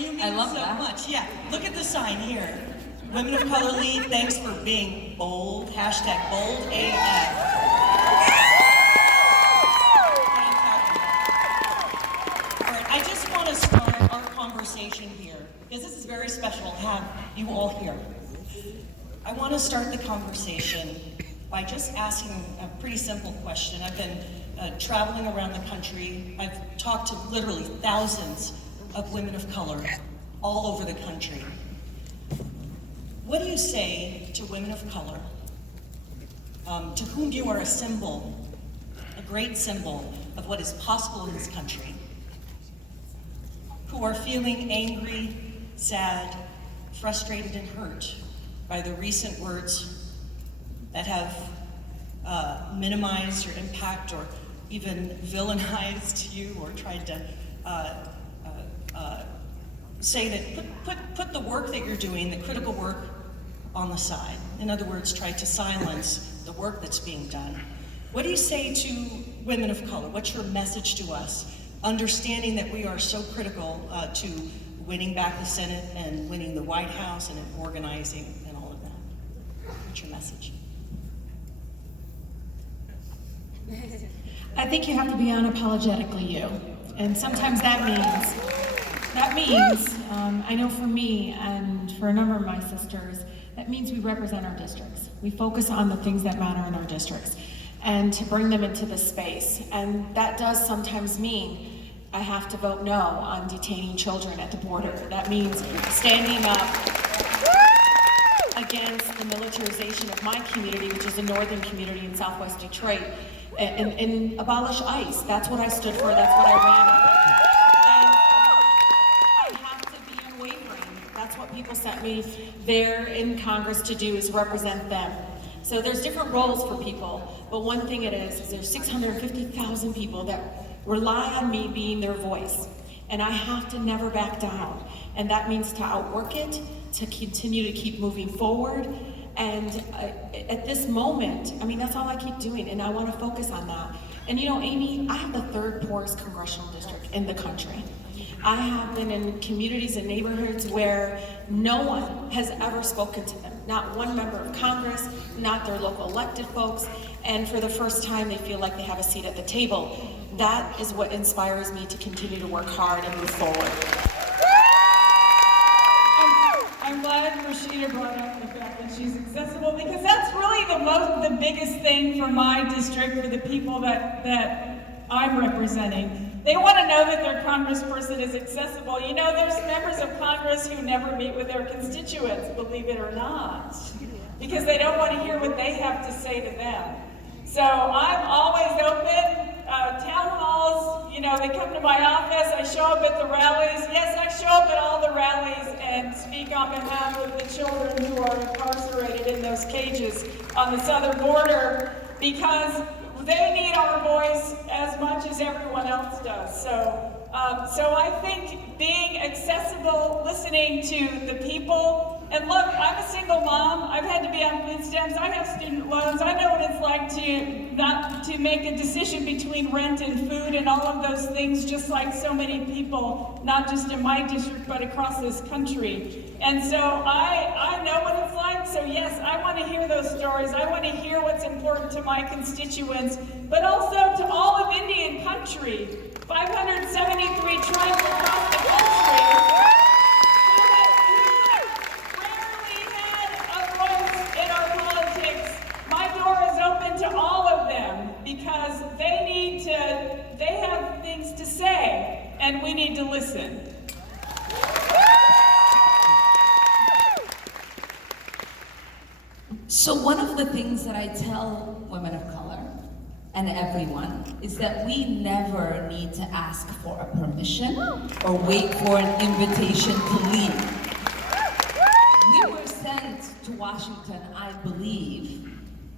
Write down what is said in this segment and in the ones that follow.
you mean I love so that. much. Yeah, look at the sign here. Women of Color Lead, thanks for being bold. Hashtag bold AF. All right, I just want to start our conversation here, because this is very special to have you all here. I want to start the conversation by just asking a pretty simple question. I've been traveling around the country. I've talked to literally thousands of women of color all over the country. What do you say to women of color, to whom you are a symbol, a great symbol of what is possible in this country, who are feeling angry, sad, frustrated, and hurt by the recent words that have minimized your impact or even villainized you or tried to say that put the work that you're doing, the critical work, on the side. In other words, try to silence the work that's being done. What do you say to women of color? What's your message to us? Understanding that we are so critical to winning back the Senate and winning the White House and organizing and all of that. What's your message? I think you have to be unapologetically you. And sometimes that means, I know for me and for a number of my sisters, that means we represent our districts. We focus on the things that matter in our districts and to bring them into the space. And that does sometimes mean I have to vote no on detaining children at the border. That means standing up against the militarization of my community, which is a northern community in Southwest Detroit, and abolish ICE. That's what I stood for, that's what I ran on. What people sent me there in Congress to do is represent them. So there's different roles for people, but one thing it is there's 650,000 people that rely on me being their voice, and I have to never back down. And that means to outwork it, to continue to keep moving forward. And at this moment, I mean, that's all I keep doing, and I want to focus on that. And you know, Amy, I have the third poorest congressional district in the country. I have been in communities and neighborhoods where no one has ever spoken to them. Not one member of Congress, not their local elected folks, and for the first time they feel like they have a seat at the table. That is what inspires me to continue to work hard and move forward. I'm glad Rashida brought up the fact that she's accessible, because that's really the biggest thing for my district, for the people that I'm representing. They want to know that their congressperson is accessible. You know, there's members of Congress who never meet with their constituents, believe it or not, because they don't want to hear what they have to say to them. So I'm always open. Town halls, you know, they come to my office, I show up at the rallies. Yes, I show up at all the rallies and speak on behalf of the children who are incarcerated in those cages on the southern border, because they need our voice as much as everyone else does. So I think being accessible, listening to the people, and look, I'm a single mom. I've had to be on food stamps. I have student loans. I know what it's like to make a decision between rent and food and all of those things, just like so many people, not just in my district, but across this country. And so I know what it's like. So yes, I want to hear those stories. I want to hear what's important to my constituents, but also to all of Indian country, 573 tribes across the country. To all of them, because they have things to say, and we need to listen. So one of the things that I tell women of color and everyone is that we never need to ask for a permission or wait for an invitation to leave. We were sent to Washington, I believe,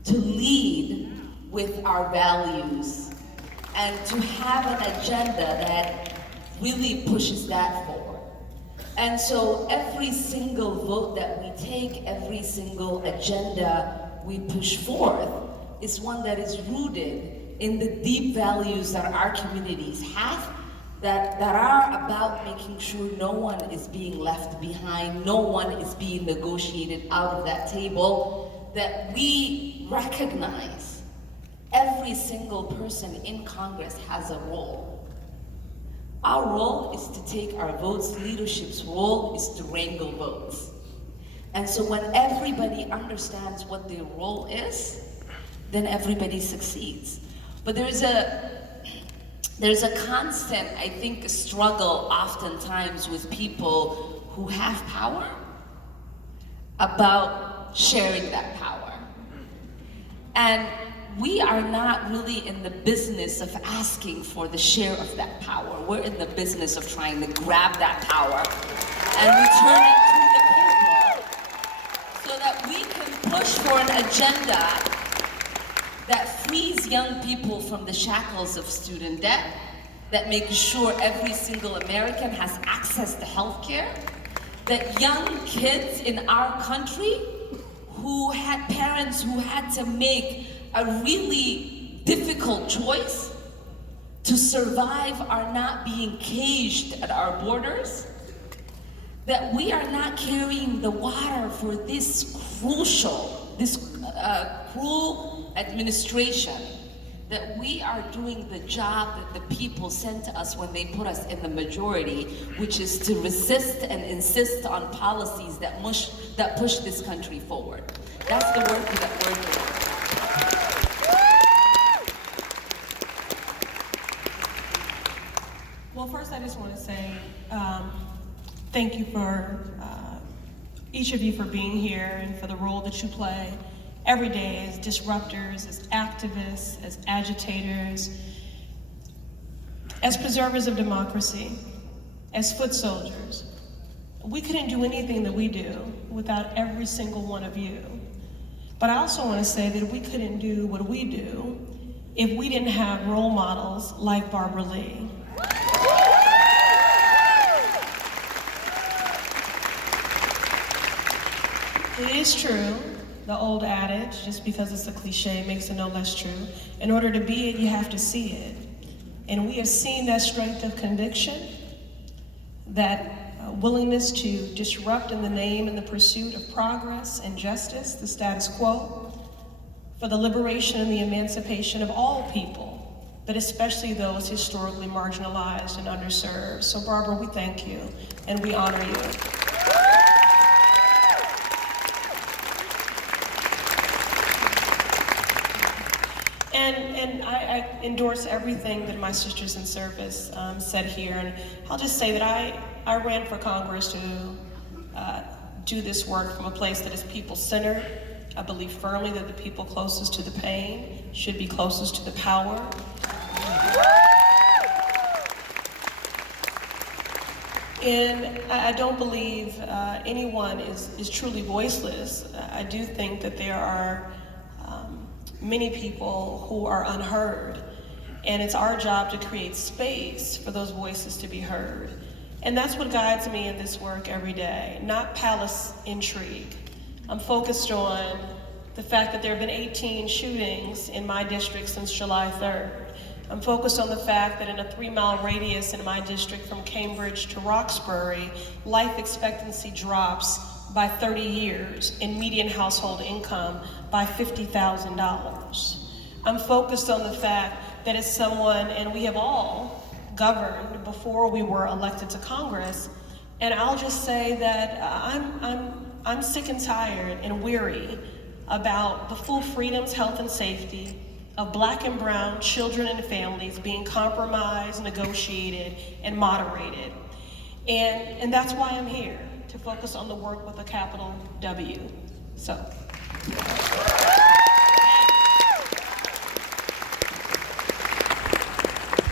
to lead with our values and to have an agenda that really pushes that forward. And so every single vote that we take, every single agenda we push forth is one that is rooted in the deep values that our communities have that are about making sure no one is being left behind, no one is being negotiated out of that table, that we recognize every single person in Congress has a role. Our role is to take our votes, leadership's role is to wrangle votes. And so when everybody understands what their role is, then everybody succeeds. But there's a constant, I think, struggle oftentimes with people who have power about sharing that power. And we are not really in the business of asking for the share of that power. We're in the business of trying to grab that power and return it to the people so that we can push for an agenda that frees young people from the shackles of student debt, that makes sure every single American has access to health care, that young kids in our country who had parents who had to make a really difficult choice to survive are not being caged at our borders, that we are not carrying the water for this cruel administration, that we are doing the job that the people sent to us when they put us in the majority, which is to resist and insist on policies that push this country forward. That's the work that we're doing. Well, first I just want to say thank you for each of you for being here and for the role that you play every day as disruptors, as activists, as agitators, as preservers of democracy, as foot soldiers. We couldn't do anything that we do without every single one of you. But I also want to say that we couldn't do what we do if we didn't have role models like Barbara Lee. It is true, the old adage, just because it's a cliche makes it no less true. In order to be it, you have to see it. And we have seen that strength of conviction, that willingness to disrupt in the name and the pursuit of progress and justice, the status quo, for the liberation and the emancipation of all people, but especially those historically marginalized and underserved. So Barbara, we thank you and we honor you. And I endorse everything that my sisters in service said here. And I'll just say that I ran for Congress to do this work from a place that is people-centered. I believe firmly that the people closest to the pain should be closest to the power. And I don't believe anyone is truly voiceless. I do think that there are many people who are unheard, and it's our job to create space for those voices to be heard. And that's what guides me in this work every day, not palace intrigue. I'm focused on the fact that there have been 18 shootings in my district since July 3rd. I'm focused on the fact that in a 3-mile radius in my district from Cambridge to Roxbury, life expectancy drops by 30 years and median household income by $50,000. I'm focused on the fact that as someone, and we have all governed before we were elected to Congress, and I'll just say that I'm sick and tired and weary about the full freedoms, health, and safety of Black and brown children and families being compromised, negotiated, and moderated. And that's why I'm here, to focus on the work with a capital W. So.